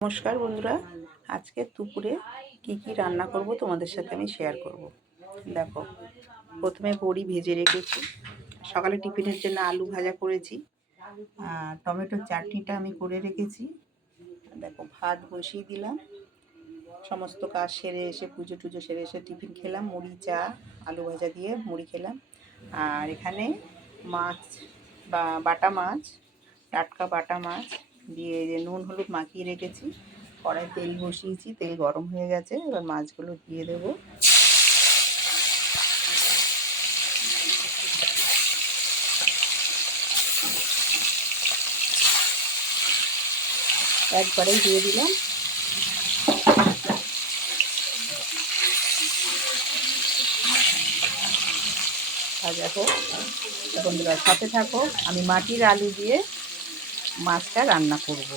নমস্কার বন্ধুরা। আজকে দুপুরে কি কি রান্না করব তোমাদের সাথে আমি শেয়ার করব। দেখো, প্রথমে বড়ি ভেজে রেখেছি। সকালে টিফিনের জন্য আলু ভাজা করেছি। আর টমেটোর চাটনিটা আমি করে রেখেছি। দেখো, ভাত বসিয়ে দিলাম। সমস্ত কাজ সেরে এসে, পুজো টুজো সেরে এসে টিফিন খেলাম। মুড়ি, চা, আলু ভাজা দিয়ে মুড়ি খেলাম। আর এখানে মাছ বা বাটা মাছ, টাটকা বাটা মাছ দিয়ে যে নুন হলুদ মাখিয়ে রেখেছি। কড়াই তেল বসিয়েছি, তেল গরম হয়ে গেছে, এবার মাছগুলো দিয়ে দেব। একবারেই দিয়ে দিলাম। ভাজা হোক। বন্ধুরা, সাথে থাকো। আমি মাটির আলু দিয়ে মাছটা রান্না করব।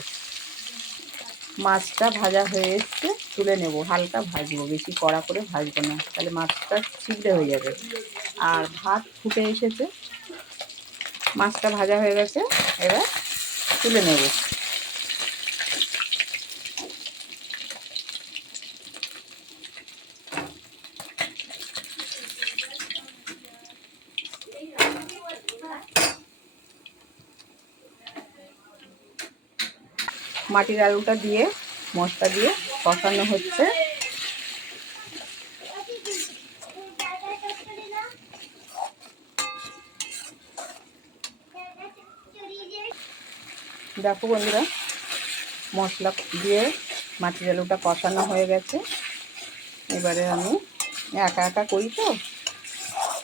মাছটা ভাজা হয়ে এসছে, তুলে নেব। হালকা ভাজবো, বেশি কড়া করে ভাজবো না। তাহলে মাছটা ছিগড়ে হয়ে যাবে। আর ভাত ফুটে এসেছে। মাছটা ভাজা হয়ে গেছে, এবার তুলে নেব। মাটির আলুটা দিয়ে, মশলা দিয়ে কষানো হচ্ছে। দেখো বন্ধুরা, মশলা দিয়ে মাটির আলুটা কষানো হয়ে গেছে। এবারে আমি একা একা করি তো,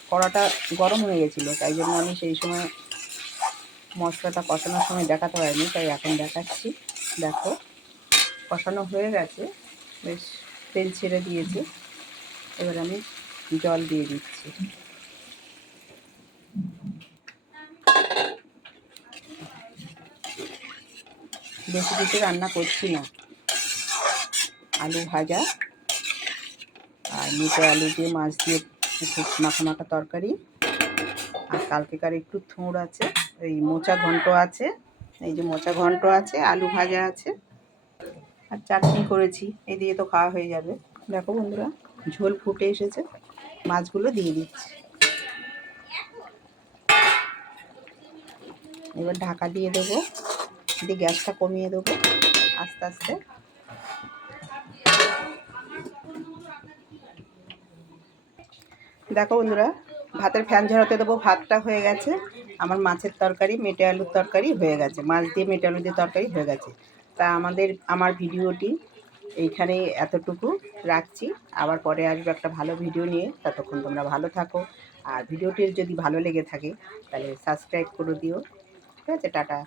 কড়াটা গরম হয়ে গেছিল, তাই জন্য আমি সেই সময় মশলাটা কষানোর সময় দেখাতে পারিনি, তাই এখন দেখাচ্ছি। দেখো, কষানো হয়ে গেছে, বেশ তেল ছেড়ে দিয়েছে। এবার আমি জল দিয়ে দিচ্ছি। বেশি কিছু রান্না করছি না। আলু ভাজা আর মেটে আলু দিয়ে মাছ দিয়ে মাখা মাখা তরকারি। আর কালকেকার একটু থোঁড় আছে এই মোচা ঘন্ট আছে। এই যে মোচা ঘন্ট আছে, আলু ভাজা আছে, আর চাটনি করেছি। এই দিয়ে তো খাওয়া হয়ে যাবে। দেখো বন্ধুরা, ঝোল ফুটে এসেছে। মাছগুলো দিয়ে দিচ্ছি। এবার ঢাকা দিয়ে দেবো। দিয়ে গ্যাসটা কমিয়ে দেবো, আস্তে আস্তে। দেখো বন্ধুরা ভাতের ফ্যান ঝরাতে দেবো, ভাতটা হয়ে গেছে। আমার মাছের তরকারি, মেটে আলুর তরকারি হয়ে গেছে। মাছ দিয়ে মেটে আলু দিয়ে তরকারি হয়ে গেছে। তা আমাদের, আমার ভিডিওটি এইখানে এতটুকু রাখছি। আবার পরে আসবে একটা ভালো ভিডিও নিয়ে। ততক্ষণ তোমরা ভালো থাকো। আর ভিডিওটির যদি ভালো লেগে থাকে, তাহলে সাবস্ক্রাইব করে দিও। ঠিক আছে, টাটা।